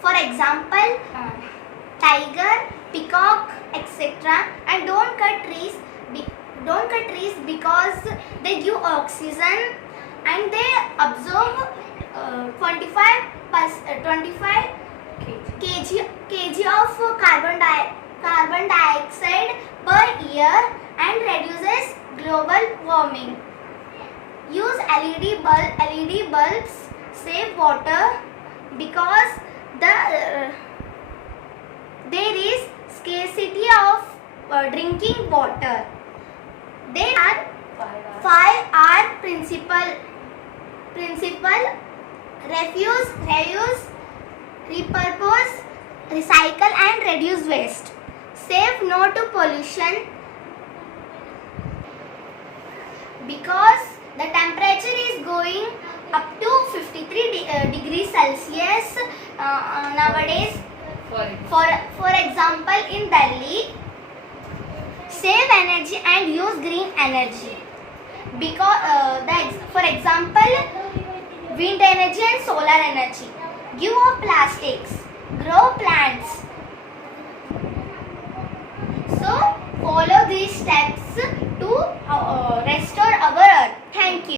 for example, tiger, peacock, etc. And don't cut trees because they give oxygen and they absorb 25 kg of carbon dioxide per year and reduces global warming. Use LED bulbs, save water because there is scarcity of drinking water. There are 5R principle: refuse, repurpose, recycle and reduce waste. Save no to pollution because the temperature is going up to 53 degrees Celsius nowadays. For example, in Delhi, save energy and use green energy because for example, wind energy and solar energy. Give up plastics, grow plants. So follow these steps to restore our earth. Thank you.